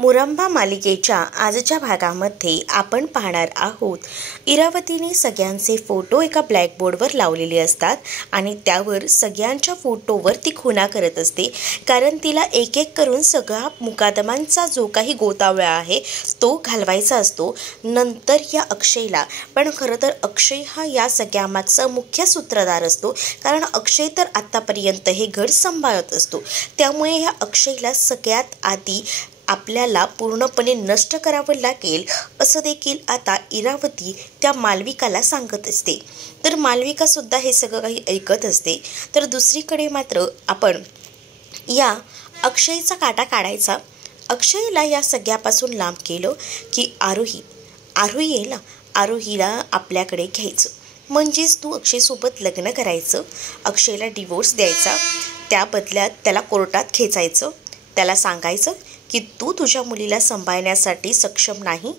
मुरंबा मालिकेच्या आजच्या भागामध्ये आपण पाहणार आहोत, इरावतीने सगळ्यांचे फोटो एका ब्लॅकबोर्डवर लावलेले असतात आणि त्यावर सगळ्यांच्या फोटोवर ती खुणा करत असते, कारण तिला एक एक करून सगळा मुकादमांचा जो काही गोतावळा आहे तो घालवायचा असतो. नंतर या अक्षयला, पण खरं तर अक्षय हा या सगळ्यामागचा मुख्य सूत्रधार असतो, कारण अक्षय तर आत्तापर्यंत हे घर सांभाळत असतो. त्यामुळे या अक्षयला सगळ्यात आधी आपल्याला पूर्णपणे नष्ट करावं लागेल असं देखील आता इरावती त्या मालविकाला सांगत असते. तर मालविकासुद्धा हे सगळं काही ऐकत असते. तर दुसरीकडे मात्र आपण या अक्षयचा काटा काढायचा. अक्षयला या सगळ्यापासून लांब केलं की आरोही येईल ना, आरोहीला आपल्याकडे घ्यायचं, म्हणजेच तू अक्षयसोबत लग्न करायचं, अक्षयला डिवोर्स द्यायचा, त्या बदल्यात त्याला कोर्टात खेचायचं, त्याला सांगायचं की तू तुझ्या मुलीला सांभाळण्यासाठी सक्षम नाही,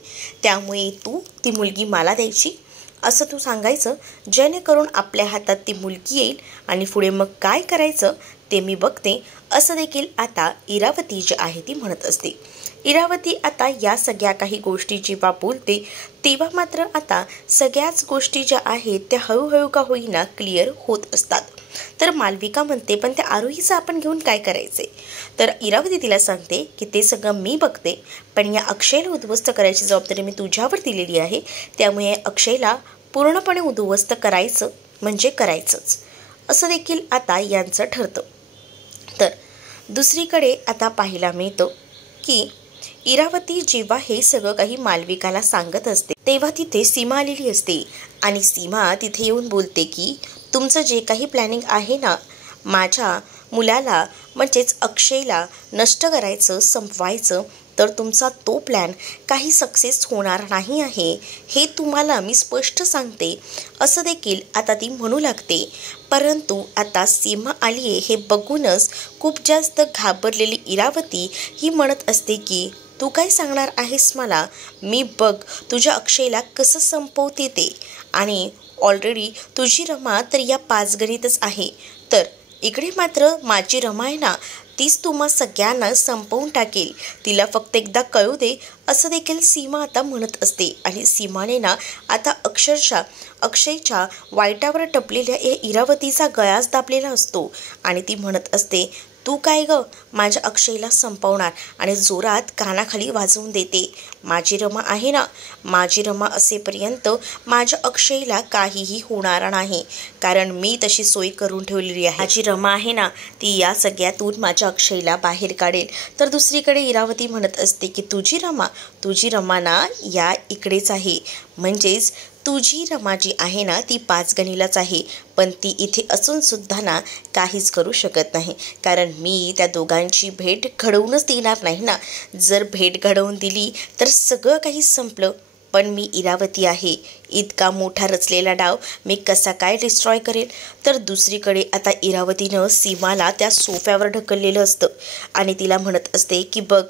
त्यामुळे तू ती मुलगी मला द्यायची असं तू सांगायचं, जेणेकरून आपल्या हातात ती मुलगी येईल आणि पुढे मग काय करायचं ते मी बघते, असं देखील आता इरावती जी आहे ती म्हणत असते. इरावती आता या सगळ्या काही गोष्टी जेव्हा बोलते तेव्हा मात्र आता सगळ्याच गोष्टी ज्या आहेत त्या हळूहळू का होईना क्लिअर होत असतात. तर मालविका म्हणते, पण त्या आरोहीचं आपण घेऊन काय करायचे? तर इरावती तिला सांगते की ते सगळं मी बघते, पण या अक्षयला उद्ध्वस्त करायची जबाबदारी मी तुझ्यावर दिलेली आहे, त्यामुळे अक्षयला पूर्णपणे उद्ध्वस्त करायचं म्हणजे करायचंच, असं देखील आता यांचं ठरतं. तर दुसरीकडे आता पाहायला मिळतं की इरावती जेव्हा हे सगळं काही मालविकाला सांगत असते तेव्हा तिथे सीमा आलेली असते आणि सीमा तिथे येऊन बोलते की तुमचं जे काही प्लॅनिंग आहे ना, माझ्या मुलाला म्हणजेच अक्षयला नष्ट करायचं, संपवायचं, तर तुमचा तो प्लॅन काही सक्सेस होणार नाही आहे, हे तुम्हाला मी स्पष्ट सांगते, असं देखील आता ती म्हणू लागते. परंतु आता सीमा आली आहे हे बघूनच खूप जास्त घाबरलेली इरावती ही म्हणत असते की तू काय सांगणार आहेस मला? मी बघ तुझ्या अक्षयला कसं संपवते ते, आणि ऑलरेडी तुझी रमा तर या 5 गणितच आहे, तर इकडे मात्र माझी रमा आहे ना, तीच तुम्हा सगळ्यांना संपवून टाकेल, तिला फक्त एकदा कळू दे, असं देखील सीमा आता म्हणत असते. आणि सीमाने ना आता अक्षरशः अक्षयच्या वाईटावर टपलेल्या या इरावतीचा गळाच दाबलेला असतो आणि ती म्हणत असते, तू काय ग माझ्या अक्षयला संपवणार, आणि जोरात कानाखाली वाजवून देते, माझी रमा आहे ना, माझी रमा असेपर्यंत माझ्या अक्षयला काहीही होणार नाही, कारण मी तशी सोय करून ठेवलेली आहे, माझी रमा आहे ना ती या सगळ्यातून माझ्या अक्षयला बाहेर काढेल. तर दुसरीकडे इरावती म्हणत असते की तुझी रमा ना या इकडेच आहे, म्हणजेच तुझी रमा जी आहे ना ती 5 गणीलाच आहे, पण ती इथे असूनसुद्धा ना काहीच करू शकत नाही, कारण मी त्या दोघांची भेट घडवूनच देणार नाही ना, जर भेट घडवून दिली तर सगळं काही संपलं, पण मी इरावती आहे, इतका मोठा रचलेला डाव मी कसा काय डिस्ट्रॉय करेल? तर दुसरीकडे आता इरावतीनं सीमाला त्या सोफ्यावर ढकललेलं असतं आणि तिला म्हणत असते की बघ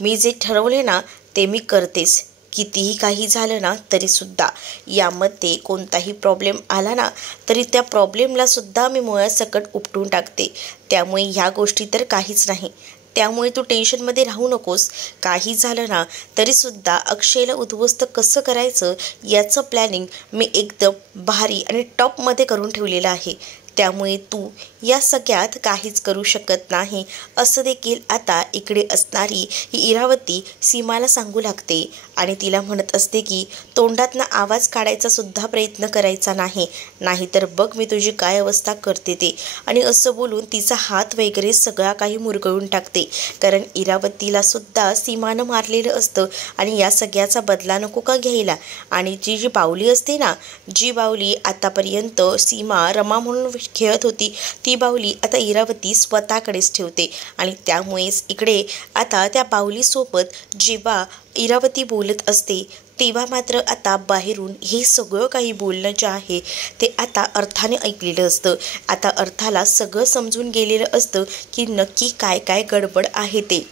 मी जे ठरवले ना ते मी करतेच, कितीही काही झालं ना तरीसुद्धा यामध्ये कोणताही प्रॉब्लेम आला ना तरी त्या प्रॉब्लेमला सुद्धा मी मुळासकट उपटून टाकते, त्यामुळे ह्या गोष्टी तर काहीच नाही, त्यामुळे तू टेन्शनमध्ये राहू नकोस, काही झालं ना तरीसुद्धा अक्षयला उद्ध्वस्त कसं करायचं याचं प्लॅनिंग मी एकदम भारी आणि टॉपमध्ये करून ठेवलेलं आहे, त्यामुळे तू या सगळ्यात काहीच करू शकत नाही, असं देखील आता इकडे असणारी ही इरावती सीमाला सांगू लागते आणि तिला म्हणत असते की तोंडातनं आवाज काढायचा सुद्धा प्रयत्न करायचा नाही, नाहीतर बघ मी तुझी काय अवस्था करते ते. आणि असं बोलून तिचा हात वगैरे सगळा काही मुरगळून टाकते, कारण इरावतीला सुद्धा सीमानं मारलेलं असतं आणि या सगळ्याचा बदला नको का घ्यायला. आणि जी बाहुली असते ना, जी बाहुली आतापर्यंत सीमा रमा म्हणून खेळत होती, ती बाहुली आता इरावती स्वतःकडेच ठेवते आणि त्यामुळेच इकडे आता त्या बाहुलीसोबत जेव्हा इरावती बोलत असते तेव्हा मात्र आता बाहेरून हे सगळं काही बोलणं जे आहे ते आता अर्थाने ऐकलेलं असतं. आता अर्थाला सगळं समजून गेलेलं असतं की नक्की काय काय गडबड आहे ते.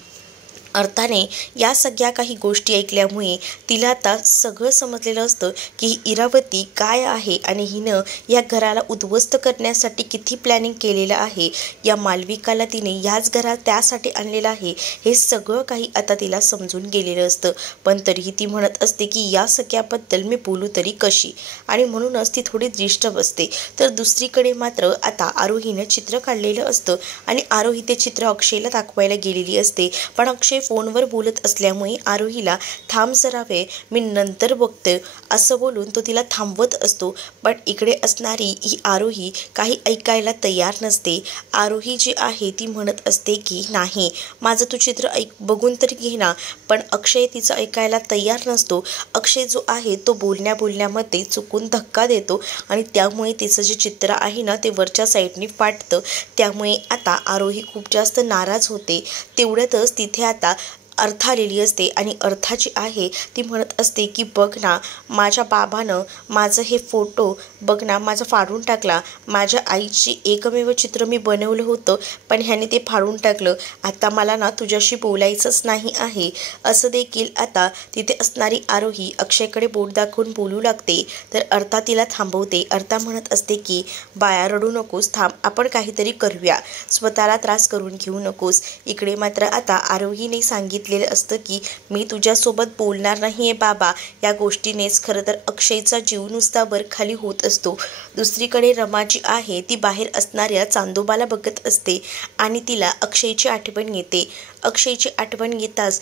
अर्थाने या सगळ्या काही गोष्टी ऐकल्यामुळे तिला आता सगळं समजलेलं असतं की ही इरावती काय आहे आणि हिनं या घराला उद्ध्वस्त करण्यासाठी किती प्लॅनिंग केलेलं आहे. या मालविकाला तिने याच घरात त्यासाठी आणलेलं आहे हे सगळं काही आता तिला समजून गेलेलं असतं. पण तरीही ती म्हणत असते की या सगळ्याबद्दल मी बोलू तरी कशी, आणि म्हणूनच ती थोडी डिस्टर्ब असते. तर दुसरीकडे मात्र आता आरोहीनं चित्र काढलेलं असतं आणि आरोही ते चित्र अक्षयला दाखवायला गेलेली असते. पण अक्षय फोनवर बोलत असल्यामुळे आरोहीला थांब जरा वेळ, मी नंतर बघते असं बोलून तो तिला थांबवत असतो. पण इकडे असणारी ही आरोही काही ऐकायला तयार नसते. आरोही जी आहे ती म्हणत असते की नाही, माझं तू चित्र बघून तरी घे ना. पण अक्षय तिचं ऐकायला तयार नसतो. अक्षय जो आहे तो बोलण्यामध्ये चुकून धक्का देतो आणि त्यामुळे तिचं जे चित्र आहे ना ते वरच्या साईडने फाटतं. त्यामुळे आता आरोही खूप जास्त नाराज होते. तेवढ्यातच तिथे आता अर्था आलेली असते आणि अर्था जी आहे ती म्हणत असते की बघ ना, माझ्या बाबानं माझं हे फोटो बघ ना माझं फाडून टाकला. माझ्या आईची एकमेव चित्र मी बनवलं होतं पण ह्याने ते फाडून टाकलं. आता मला ना तुझ्याशी बोलायचंच नाही आहे. असं देखील आता तिथे असणारी आरोही अक्षयकडे बोट दाखवून बोलू लागते. तर अर्था तिला थांबवते. अर्था म्हणत असते की बाया रडू नकोस, थांब, आपण काहीतरी करूया, स्वतःला त्रास करून घेऊ नकोस. इकडे मात्र आता आरोहीने सांगितलेलं असतं की मी तुझ्यासोबत बोलणार नाहीये बाबा. या गोष्टीनेच खरं तर अक्षयचा जीव नुसता वर खाली होत असतो. दुसरीकडे रमा जी आहे ती बाहेर असणाऱ्या चांदोबाला बघत असते आणि तिला अक्षयची आठवण येते. अक्षयची आठवण येताच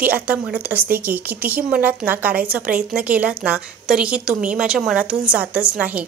ती आता म्हणत असते की कितीही मनात ना काढायचा प्रयत्न केलात ना तरीही तुम्ही माझ्या मनातून जातच नाही.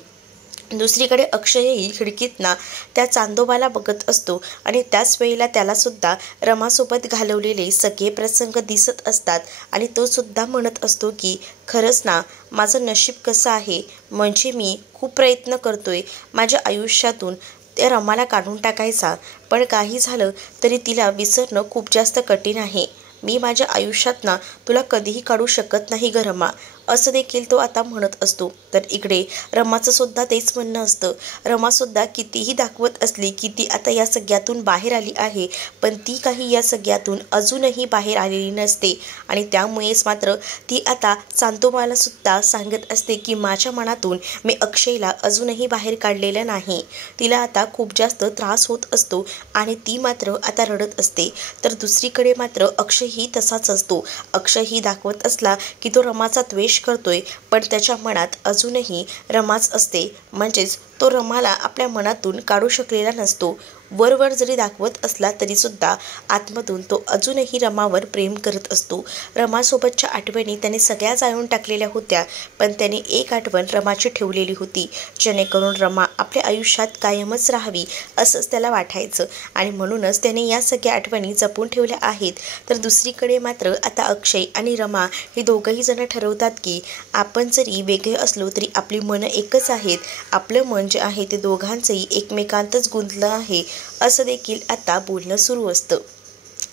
दुसरीकडे अक्षयही खिडकीतना त्या चांदोबाला बघत असतो आणि त्याच वेळेला त्यालासुद्धा रमासोबत घालवलेले सगळे प्रसंग दिसत असतात आणि तो सुद्धा म्हणत असतो की खरंच ना, माझं नशीब कसं आहे, म्हणजे मी खूप प्रयत्न करतोय माझ्या आयुष्यातून त्या रमाला काढून टाकायचा, पण काही झालं तरी तिला विसरणं खूप जास्त कठीण आहे. मी माझ्या आयुष्यातना तुला कधीही काढू शकत नाही ग रमा, असं देखील तो आता म्हणत असतो. तर इकडे रमाचं सुद्धा तेच म्हणणं असतं. रमासुद्धा कितीही दाखवत असली की ती आता या सगळ्यातून बाहेर आली आहे पण ती काही या सगळ्यातून अजूनही बाहेर आलेली नसते आणि त्यामुळेच मात्र ती आता चांदोबाला सुद्धा सांगत असते की माझ्या मनातून मी अक्षयला अजूनही बाहेर काढलेलं नाही. तिला आता खूप जास्त त्रास होत असतो आणि ती मात्र आता रडत असते. तर दुसरीकडे मात्र अक्षयही तसाच असतो. अक्षयही दाखवत असला की तो रमाचा द्वेष करतोय पण त्याच्या मनात अजूनही रमाच असते, म्हणजेच तो रमाला आपल्या मनातून काढू शकलेला नसतो. वरवर जरी दाखवत असला तरी सुद्धा आतमधून तो अजूनही रमावर प्रेम करत असतो. रमासोबतच्या आठवणी त्याने सगळ्या जाळून टाकलेल्या होत्या पण त्याने एक आठवण रमाची ठेवलेली होती, जेणेकरून रमा आपल्या आयुष्यात कायमच राहावी असंच त्याला वाटायचं आणि म्हणूनच त्याने या सगळ्या आठवणी जपून ठेवल्या आहेत. तर दुसरीकडे मात्र आता अक्षय आणि रमा हे दोघंही जण ठरवतात की आपण जरी वेगळे असलो तरी आपली मनं एकच आहेत. आपलं मन जे आहे ते दोघांचंही एकमेकांतच गुंतलं आहे असं देखील आता बोलणं सुरू असतं.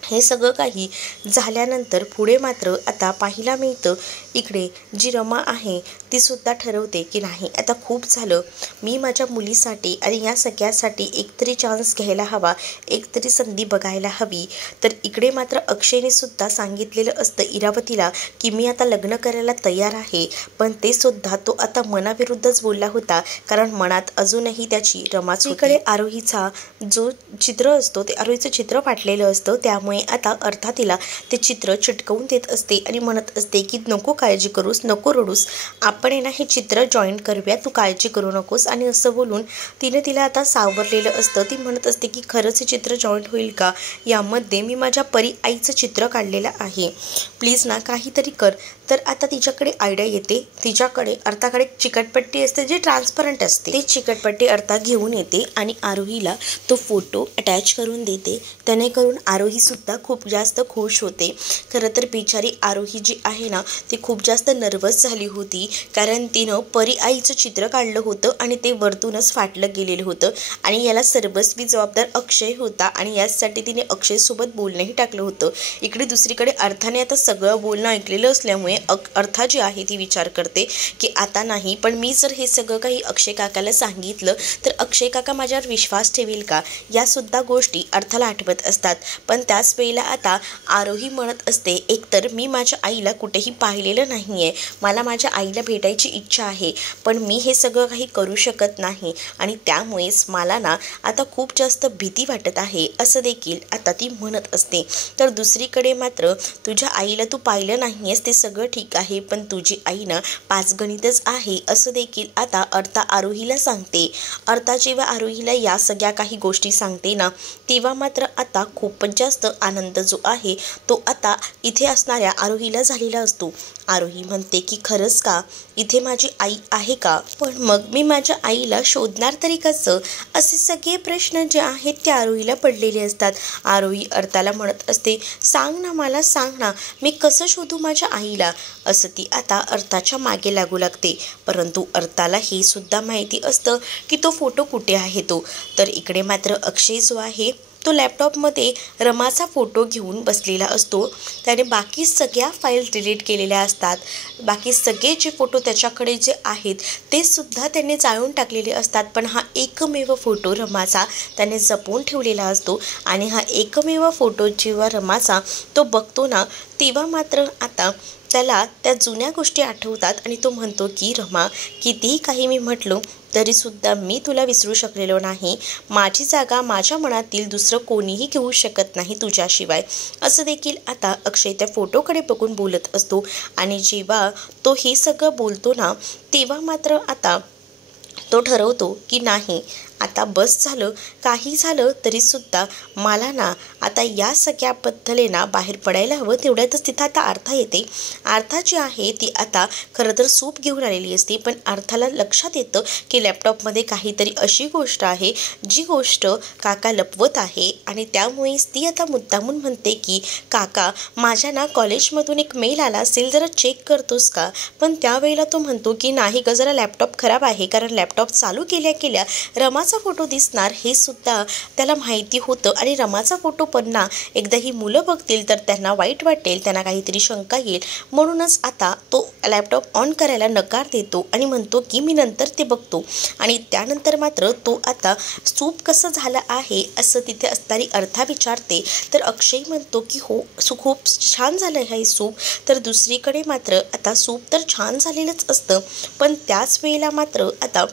हे सगळं काही झाल्यानंतर पुढे मात्र आता पाहायला मिळतं इकडे जी रमा आहे ती सुद्धा ठरवते की नाही, आता खूप झालं, मी माझ्या मुलीसाठी आणि या सगळ्यासाठी एकतरी चान्स घ्यायला हवा, एकतरी संधी बघायला हवी. तर इकडे मात्र अक्षयने सुद्धा सांगितलेलं असतं इरावतीला की मी आता लग्न करायला तयार आहे, पण ते सुद्धा तो आता मनाविरुद्धच बोलला होता कारण मनात अजूनही त्याची रमाच होती. इकडे आरोहीचा जो चित्र असतो ते आरोहीचं चित्र फाटलेलं असतं, त्यामुळे आता अर्था तिला ते चित्र चिटकवून देत असते आणि म्हणत असते की नको काळजी करूस, नको रडूस, आपण ना हे चित्र जॉईन करूया, तू काळजी करू नकोस. आणि असं बोलून तिला आता सावरलेलं असतं. ती म्हणत असते की खरंच हे चित्र जॉईन होईल का, यामध्ये मी माझ्या परी आईचं चित्र काढलेलं आहे, प्लीज ना काहीतरी कर. तर आता तिच्याकडे आयडिया येते. तिच्याकडे अर्थाकडे चिकटपट्टी असते जी ट्रान्सपरंट असते, ती चिकटपट्टी अर्था घेऊन येते आणि आरोहीला तो फोटो अटॅच करून देते. त्याने करून आरोही सुद्धा खूप जास्त खुश होते. खरं तर बिचारी आरोही जी आहे ना ती खूप जास्त नर्वस झाली होती कारण तिनं परी आईचं चित्र काढलं होतं आणि ते वरतूनच फाटलं गेलेलं होतं आणि याला सर्वस्वी जबाबदार अक्षय होता आणि यासाठी तिने अक्षयसोबत बोलणंही टाकलं होतं. इकडे दुसरीकडे अर्थाने आता सगळं बोलणं ऐकलेलं असल्यामुळे अर्था जी आहे ती विचार करते की आता नाही, पण मी जर हे सगळं काही अक्षय काकाला सांगितलं तर अक्षय काका माझ्यावर विश्वास ठेवेल का, या सुद्धा गोष्टी अर्थाला आठवत असतात. पण त्या त्याच वेळेला आता आरोही म्हणत असते, एकतर मी माझ्या आईला कुठेही पाहिलेलं नाही आहे, मला माझ्या आईला भेटायची इच्छा आहे, पण मी हे सगळं काही करू शकत नाही आणि त्यामुळेच मला ना आता खूप जास्त भीती वाटत आहे, असं देखील आता ती म्हणत असते. तर दुसरीकडे मात्र तुझ्या आईला तू पाहिलं नाही आहेस ते सगळं ठीक आहे, पण तुझी आई ना पाचगणितच आहे, असं देखील आता अर्था आरोहीला सांगते. अर्था जेव्हा आरोहीला या सगळ्या काही गोष्टी सांगते ना, तेव्हा मात्र आता खूपच जास्त आनंद जो आहे तो आता इथे असणाऱ्या आरोहीला झालेला असतो. आरोही म्हणते की खरंच का, इथे माझी आई आहे का, पण मग मी माझ्या आईला शोधणार तरी कसं, असे सगळे प्रश्न जे आहेत ते आरोहीला पडलेले असतात. आरोही अर्थाला म्हणत असते, सांग ना मला, सांग ना, मी कसं शोधू माझ्या आईला, असं ती आता अर्थाच्या मागे लागू लागते. परंतु अर्थाला हे सुद्धा माहिती असतं की तो फोटो कुठे आहे तो. तर इकडे मात्र अक्षय जो आहे तो लॅपटॉपमध्ये रमाचा फोटो घेऊन बसलेला असतो. त्याने बाकी सगळ्या फाईल्स डिलीट केलेल्या असतात, बाकी सगळे जे फोटो त्याच्याकडे जे आहेत ते सुद्धा त्याने जाळून टाकलेले असतात, पण हा एकमेव फोटो रमाचा त्याने जपून ठेवलेला असतो. आणि हा एकमेव फोटो जेव्हा रमाचा तो बघतो ना, तेव्हा मात्र आता त्याला त्या जुन्या गोष्टी आठवतात आणि तो म्हणतो की रमा, कितीही काही मी म्हटलो तरीसुद्धा मी तुला विसरू शकलेलो नाही, माझी जागा माझ्या मनातील दुसरं कोणीही घेऊ शकत नाही तुझ्याशिवाय, असं देखील आता अक्षय त्या फोटोकडे बघून बोलत असतो. आणि जेव्हा तो हे सगळं बोलतो ना, तेव्हा मात्र आता तो ठरवतो की नाही, आता बस झालं, काही झालं तरीसुद्धा मला ना आता या सगळ्याबद्दल ना बाहेर पडायला हवं. तेवढ्यातच तिथं आता अर्था येते. अर्था जी आहे ती आता खरं तर सूप घेऊन आलेली असते, पण अर्थाला लक्षात येतं की लॅपटॉपमध्ये काहीतरी अशी गोष्ट आहे जी गोष्ट काका लपवत आहे. आणि त्यामुळेच ती आता मुद्दामून म्हणते की काका, माझ्या ना कॉलेजमधून एक मेल आला असेल, जरा चेक करतोस का. पण त्यावेळेला तो म्हणतो की नाही ग, जरा लॅपटॉप खराब आहे, कारण लॅपटॉप चालू केल्या केल्या रमाचा फोटो दिसणार हे सुद्धा त्याला माहिती होतं. आणि रमाचा फोटो पुन्हा एकदा ही मुलं बघतील तर त्यांना वाईट वाटेल, त्यांना काहीतरी शंका येईल, म्हणूनच आता तो लॅपटॉप ऑन करायला नकार देतो आणि म्हणतो की मी नंतर ते बघतो. आणि त्यानंतर मात्र तो आता सूप कसं झालं आहे असं तिथे असणारी अर्था विचारते. तर अक्षय म्हणतो की हो, खूप छान झालं आहे सूप. तर दुसरीकडे मात्र आता सूप तर छान झालेलंच असतं, पण त्याच वेळेला मात्र आता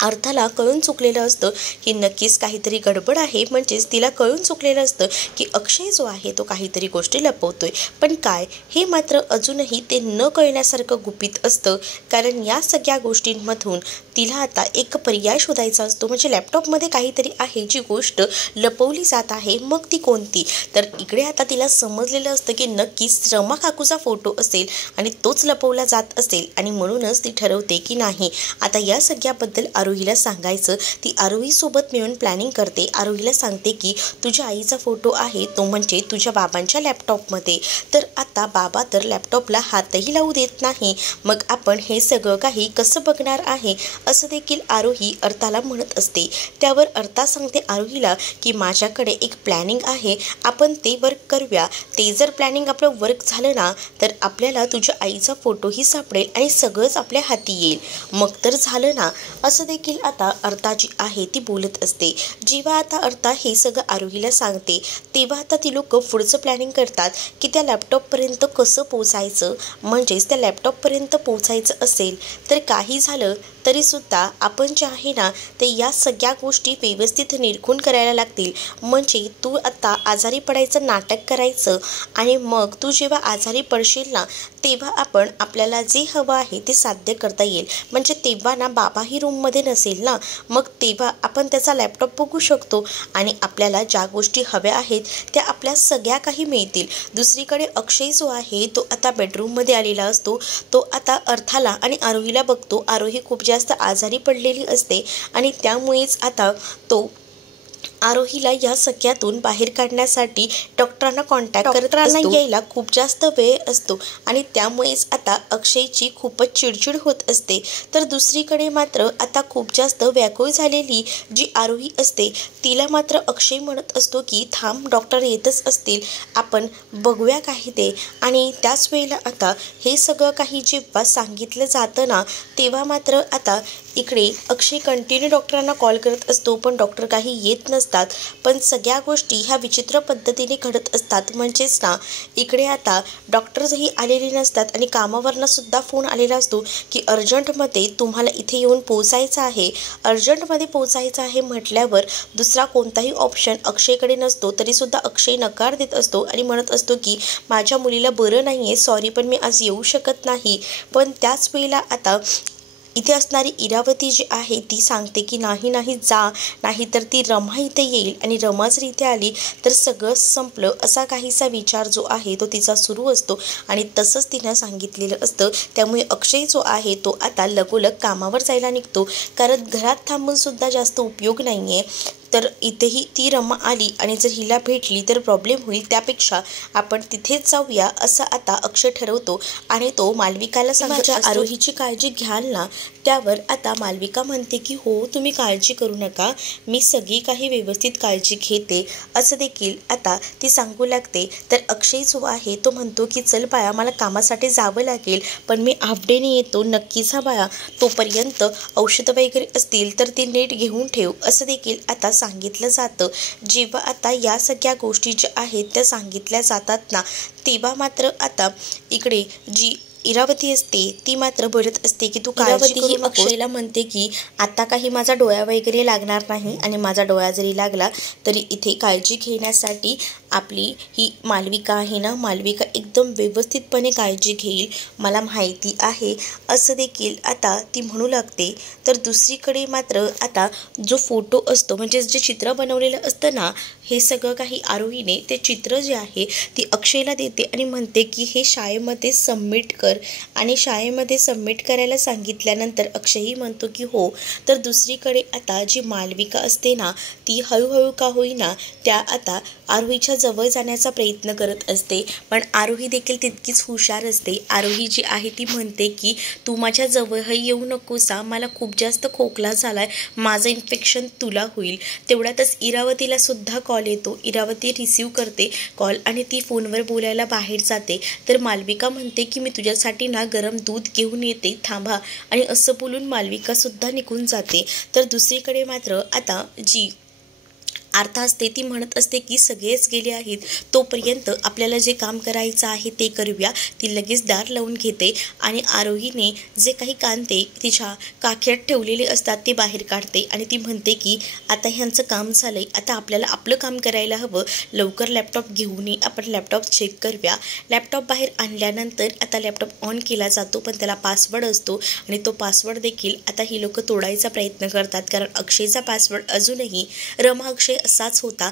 अर्थाला कळून चुकलेलं असतं की नक्कीच काहीतरी गडबड आहे. म्हणजेच तिला कळून चुकलेलं असतं की अक्षय जो आहे तो काहीतरी गोष्टी लपवतोय, पण काय हे मात्र अजूनही ते न कळण्यासारखं गुपित असतं. कारण या सगळ्या गोष्टींमधून तिला आता एक पर्याय शोधायचा असतो, म्हणजे लॅपटॉपमध्ये काहीतरी आहे जी गोष्ट लपवली जात आहे, मग ती कोणती. तर इकडे आता तिला समजलेलं असतं की नक्कीच रमा काकूचा फोटो असेल आणि तोच लपवला जात असेल. आणि म्हणूनच ती ठरवते की नाही, आता या सगळ्याबद्दल आरोहीला सांगायचं. ती आरोहीसोबत मिळून प्लॅनिंग करते. आरोहीला सांगते की तुझ्या आईचा फोटो आहे तो म्हणजे तुझ्या बाबांच्या लॅपटॉपमध्ये. तर आता बाबा तर लॅपटॉपला हातही लावू देत नाही, मग आपण हे सगळं काही कसं बघणार आहे, असं देखील आरोही अर्थाला म्हणत असते. त्यावर अर्था सांगते आरोहीला की माझ्याकडे एक प्लॅनिंग आहे, आपण ते वर्क करूया. ते जर प्लॅनिंग आपलं वर्क झालं ना, तर आपल्याला तुझ्या आईचा फोटोही सापडेल आणि सगळंच आपल्या हाती येईल, मग तर झालं ना, असं देखील आता अर्था जी आहे ती बोलत असते. जेव्हा आता अर्था हे सगळं आरोहीला सांगते, तेव्हा आता ती लोक पुढचं प्लॅनिंग करतात की त्या लॅपटॉपपर्यंत कसं पोचायचं. म्हणजेच त्या लॅपटॉपपर्यंत पोचायचं असेल तर काही झालं तरीसुद्धा आपण जे आहे ना ते या सगळ्या गोष्टी व्यवस्थित निरखून करायला लागतील. म्हणजे तू आता आजारी पडायचं नाटक करायचं आणि मग तू जेव्हा आजारी पडशील ना, तेव्हा आपण आपल्याला जे हवं आहे ते साध्य करता येईल. म्हणजे तेव्हा ना बाबाही रूममध्ये नसेल ना, मग तेव्हा आपण त्याचा लॅपटॉप बघू शकतो आणि आपल्याला ज्या गोष्टी हव्या आहेत त्या आपल्या सगळ्या काही मिळतील. दुसरीकडे अक्षय जो आहे तो आता बेडरूममध्ये आलेला असतो. तो आता अर्थाला आणि आरोहीला बघतो. आरोही खूप जास्त आजारी पडलेली असते आणि त्यामुळेच आता तो आरोहीला या सगळ्यातून बाहेर काढण्यासाठी डॉक्टरांना कॉन्टॅक्ट करत असतो. यायला खूप जास्त वेळ असतो आणि त्यामुळेच आता अक्षयची खूपच चिडचिड होत असते. तर दुसरीकडे मात्र आता खूप जास्त व्याकुळ झालेली जी आरोही असते तिला मात्र अक्षय म्हणत असतो की थांब, डॉक्टर येतच असतील, आपण बघूया काही ते. आणि त्याच वेळेला आता हे सगळं काही जेव्हा सांगितलं जातं ना, तेव्हा मात्र आता इकडे अक्षय कंटिन्यू डॉक्टरांना कॉल करत असतो, पण डॉक्टर काही येत नसतात. पण सगळ्या गोष्टी ह्या विचित्र पद्धतीने घडत असतात. म्हणजेच ना, इकडे आता डॉक्टर्सही आलेले नसतात आणि कामावरनं सुद्धा फोन आलेला असतो की अर्जंटमध्ये तुम्हाला इथे येऊन पोचायचं आहे. अर्जंटमध्ये पोचायचं आहे म्हटल्यावर दुसरा कोणताही ऑप्शन अक्षयकडे नसतो. तरीसुद्धा अक्षय नकार देत असतो आणि म्हणत असतो की माझ्या मुलीला बरं नाही आहे, सॉरी, पण मी आज येऊ शकत नाही. पण त्याच वेळेला आता इथे असणारी इरावती जी आहे ती सांगते की नाही नाही जा, नाही तर ती रमा इथे येईल आणि रमा जर इथे आली तर सगळंच संपलं, असा काहीसा विचार जो आहे तो तिचा सुरू असतो आणि तसंच तिनं सांगितलेलं असतं. त्यामुळे अक्षय जो आहे तो आता लगोलग कामावर जायला निघतो, कारण घरात थांबून सुद्धा जास्त उपयोग नाही आहे. तर इथेही ती रमा आली आणि जर हिला भेटली तर प्रॉब्लेम होईल, त्यापेक्षा आपण तिथेच जाऊया असं आता अक्षय ठरवतो आणि तो मालविकाला सांगत असतो, आरोहीची काळजी घ्याल ना. त्यावर आता मालविका म्हणते की हो, तुम्ही काळजी करू नका, मी सगळी काही व्यवस्थित काळजी घेते, असं देखील आता ती सांगू लागते. तर अक्षय जो आहे तो म्हणतो की चल बाळा, मला कामासाठी जावं लागेल, पण मी हाफ डेने येतो, नक्कीच हा बाळा, तोपर्यंत औषधं वगैरे असतील तर ती नीट घेऊन ठेव, असं देखील आता सांगितलं जातं. जेव्हा आता या सगळ्या गोष्टी ज्या आहेत त्या सांगितल्या जातात ना, तेव्हा मात्र आता इकडे जी इरावती असते ती मात्र बोलत असते की तू काळजी करू नकोस. अक्षयला म्हणते की आता काही माझा डोळा वगैरे लागणार नाही आणि माझा डोळा जरी लागला तरी इथे काळजी घेण्यासाठी आपली ही मालविका आहे ना, मालविका एकदम व्यवस्थितपणे काळजी घेईल, मला माहिती आहे, असं देखील आता ती म्हणू लागते. तर दुसरीकडे मात्र आता जो फोटो असतो, म्हणजे जे चित्र बनवलेलं असतं ना, हे सगळं काही आरोहीने ते चित्र जे आहे ती अक्षयला देते आणि म्हणते की हे शाळेमध्ये सबमिट कर. आणि शाळेमध्ये सबमिट करायला सांगितल्यानंतर अक्षयही म्हणतो की हो. तर दुसरीकडे आता जी मालविका असते ना, ती हळूहळू का होईना त्या आता आरोहीच्या जवळ जाण्याचा प्रयत्न करत असते, पण आरोही देखील तितकीच हुशार असते. आरोही जी आहे ती म्हणते की तू माझ्या जवळही येऊ नकोसा, मला खूप जास्त खोकला झालाय, माझं इन्फेक्शन तुला होईल. तेवढ्यातच इरावतीला सुद्धा कॉल येतो. इरावती रिसीव करते कॉल आणि ती फोनवर बोलायला बाहेर जाते. तर मालविका म्हणते की मी तुझ्यासाठी ना गरम दूध घेऊन येते, थांबा, आणि असं बोलून मालविका सुद्धा निघून जाते. तर दुसरीकडे मात्र आता जी आर्था असते ती म्हणत असते की सगळेच गेले आहेत, तोपर्यंत आपल्याला जे काम करायचं आहे ते करूया. ती लगेच दार लावून घेते आणि आरोहीने जे काही कांदे तिच्या काखेत ठेवलेले असतात ते बाहेर काढते आणि ती म्हणते की आता ह्यांचं काम झालंय, आता आपल्याला आपलं काम करायला हवं, लवकर लॅपटॉप घेऊन ये, आपण लॅपटॉप चेक करूया. लॅपटॉप बाहेर आणल्यानंतर आता लॅपटॉप ऑन केला जातो, पण त्याला पासवर्ड असतो आणि तो पासवर्ड देखील आता ही लोक तोडायचा प्रयत्न करतात, कारण अक्षयचा पासवर्ड अजूनही रमा अक्षय असाच होता.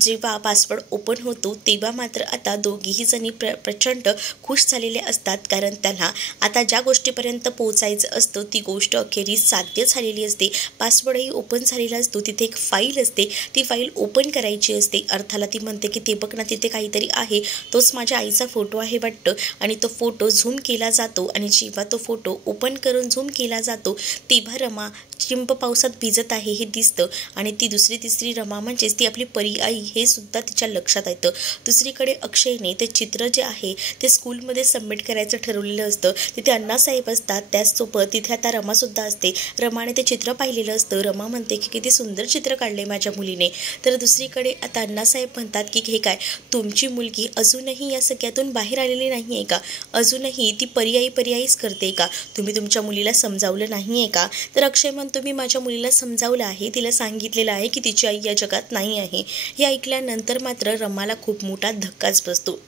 जेव्हा पासवर्ड ओपन होतो तेव्हा मात्र आता दोघीही जणी प्रचंड खुश झालेले असतात, कारण त्यांना आता ज्या गोष्टीपर्यंत पोहोचायचं असतं ती गोष्ट अखेरीस साध्य झालेली असते. पासवर्डही ओपन झालेला असतो. तिथे एक फाईल असते, ती फाईल ओपन करायची असते. अर्थाला ती म्हणते की ते बघ ना, तिथे काहीतरी आहे, तोच माझ्या आईचा फोटो आहे वाटतं, आणि तो फोटो झूम केला जातो आणि जेव्हा तो फोटो ओपन करून झूम केला जातो तेव्हा रमा चिंब पावसात भिजत आहे हे दिसतं आणि ती दुसरी तिसरी रमा म्हणजेच ती आपली परी आई हे सुद्धा तिच्या लक्षात येतं. दुसरीकडे अक्षयने ते चित्र जे आहे ते स्कूलमध्ये सबमिट करायचं ठरवलेलं असतं. तिथे अण्णासाहेब असतात, त्याचसोबत तिथे आता रमासुद्धा असते. रमाने ते चित्र पाहिलेलं असतं. रमा म्हणते की किती सुंदर चित्र काढले माझ्या मुलीने. तर दुसरीकडे आता अण्णासाहेब म्हणतात की हे काय, तुमची मुलगी अजूनही या सगळ्यातून बाहेर आलेली नाही आहे का, अजूनही ती पर्यायीच करते का, तुम्ही तुमच्या मुलीला समजावलं नाही आहे का. तर अक्षय म्हणतो मी माझ्या मुलीला समजावलं आहे, तिला सांगितलेलं आहे की तिची आई या जगात नाही आहे. हे ऐकल्यानंतर मात्र रमाला खूप मोठा धक्काच बसतो.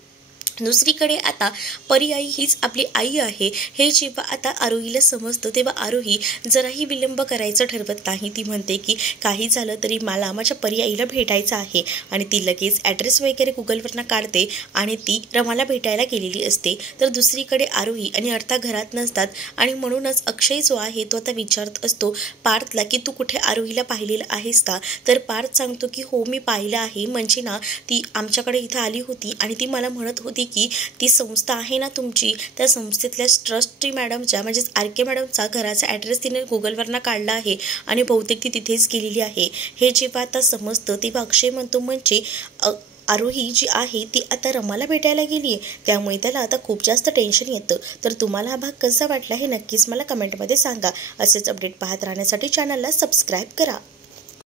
दुसरीकडे आता परी आई हीच आपली आई आहे हे जेव्हा आता आरोहीला समजतं तेव्हा आरोही जराही विलंब करायचं ठरवत नाही. ती म्हणते की काही झालं तरी मला माझ्या परी आईला भेटायचं आहे आणि ती लगेच ॲड्रेस वगैरे गुगलवरनं काढते आणि ती रमाला भेटायला गेलेली असते. तर दुसरीकडे आरोही आणि अर्था घरात नसतात आणि म्हणूनच अक्षय जो आहे तो आता विचारत असतो पार्थला की तू कुठे आरोहीला पाहिलेलं आहेस का. तर पार्थ सांगतो की हो मी पाहिलं आहे, म्हणजे ना ती आमच्याकडे इथं आली होती आणि ती मला म्हणत होती की ती संस्था आहे ना तुमची, त्या संस्थेतल्या ट्रस्टी मॅडमच्या म्हणजेच आर.के. मॅडमचा घराचा ॲड्रेस तिने गुगलवरनं काढला आहे आणि बहुतेक ती तिथेच गेलेली आहे. हे जेव्हा आता समजतं तेव्हा अक्षय म्हणतो म्हणजे आरोही जी आहे ती आता रमाला भेटायला गेली आहे, त्यामुळे त्याला आता खूप जास्त टेन्शन येतं. तर तुम्हाला हा भाग कसा वाटला हे नक्कीच मला कमेंटमध्ये सांगा. असेच अपडेट पाहत राहण्यासाठी चॅनलला सबस्क्राईब करा.